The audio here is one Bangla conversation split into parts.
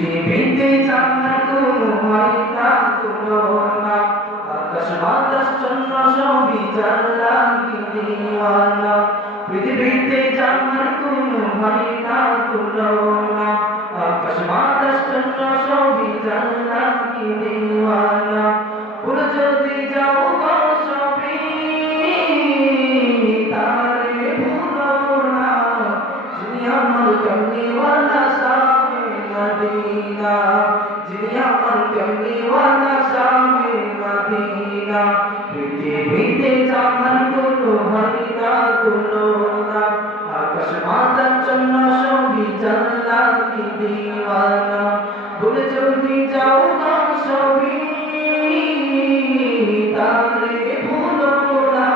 পৃথিবীতে যার কোনো হয় না তুলনা, আকাশ বাতাস চন্দ্র সবই যার লাগি দিওয়ানা। পৃথিবীতে যার কোনো হয় না তুলনা, আকাশ বাতাস চন্দ্র সবই যার লাগি দিওয়ানা। ভুলে যদি যাও গো সবই তারে ভুলো না, যিনি আমার কমলিওয়ালা শাহে মদিনা, যিনি আমার কমলিওয়ালা শাহে মদিনা। পৃথিবীতে যার কোনো হয় না তুলনা, আকাশ বাতাস চন্দ্র সবই যার লাগি দিওয়ানা। ভুলে যদি যাও গো সবই তারে ভুলো না,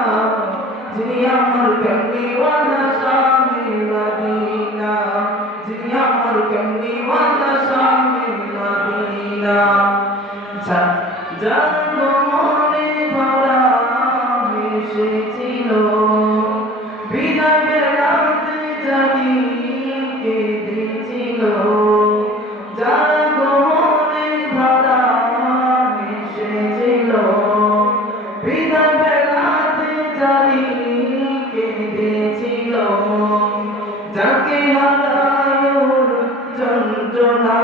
যিনি আমার কমলিওয়ালা শাহে মদিনা, যিনি আমার কমলিওয়ালা শাহে মদিনা। যার মনে ধরা এসেছিল বিদায় বেলাতে জানি কেঁদেছিল, যার মনে ধরা এসেছিল বিদায় বেলাতে জানি কেঁদেছিল, যাকে হারানোর যন্ত্রণা,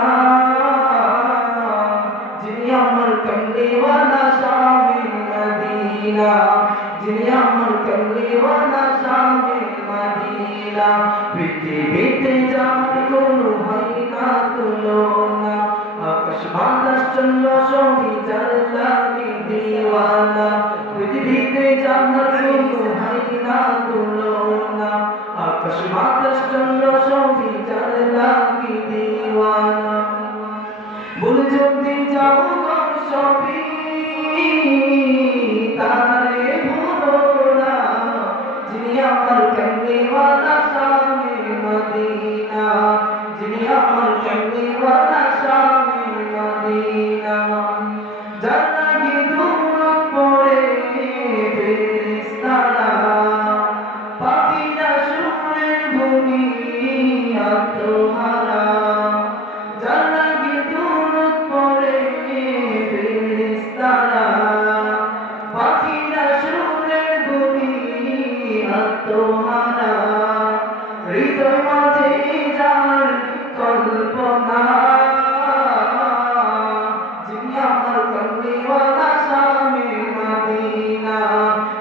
যিনি আমার কমলিওয়ালা শাহে মদিনা, যিনি আমার কমলিওয়ালা শাহে মদিনা। পৃথিবীতে যার কোনো হয় না তুলনা, আকাশ বাতাস চন্দ্র সবই যার লাগি দিওয়ানা। পৃথিবীতে যার কোনো হয় না তুলনা, আকাশ বাতাস চন্দ্র সবই যার লাগি দিওয়ানা। ভুলে যদি যাও গো সবই তারে ভুলো না, যিনি আমার কমলিওয়ালা শাহে মদিনা, যিনি আমার কমলিওয়ালা শাহে মদিনা। যার লাগি দূরত পড়ে ফেরেশতারা, পাখিরা সুরের ভূমি আত্মহারা, যার লাগি দূরত পড়ে ফেরেশতারা, পাখিরা সুরের ভূমি আত্মহারা। হৃদয় মাঝে যার কল্পনা, যিনি আমার কমলিওয়ালা শাহে মদিনা,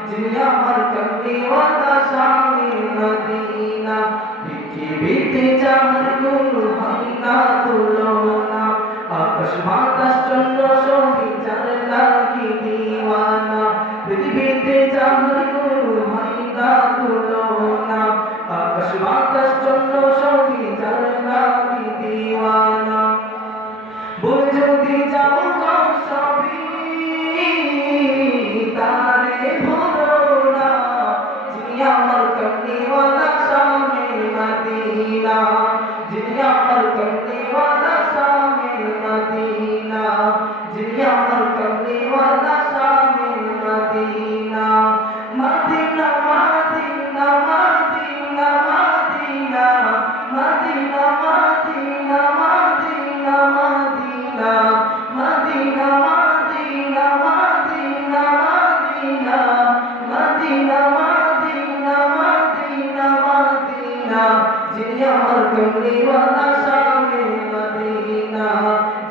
যিনি আমার কমলিওয়ালা শাহে মদিনা। পৃথিবীতে যার কোনো হয় না তুলনা, আকাশ বাতাস চন্দ্র সবই যার লাগি দিওয়ানা। পৃথিবীতে যার কোনো হয় না তুলনা, আকাশ বাতাস চন্দ্র সবই যার লাগি দিওয়ানা। ভুলে যদি যাও গো সবই তারে ভুলো না, যিনি আমার কমলিওয়ালা শাহে মদিনা, যিনি আমার কমলিওয়ালা শাহে মদিনা, যিনি আমার কমলিওয়ালা শাহে Medina. Medina Medina Medina Medina Medina Medina Medina Medina Medina Medina Medina Medina Medina Medina Medina Medina. যিনি আমার কমলিওয়ালা শাহে মদিনা,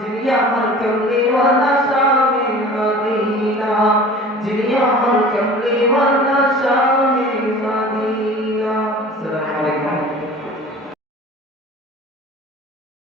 যিনি আমার কমলিওয়ালা শাহে মদিনা, যিনি আমার কমলিওয়ালা শাহে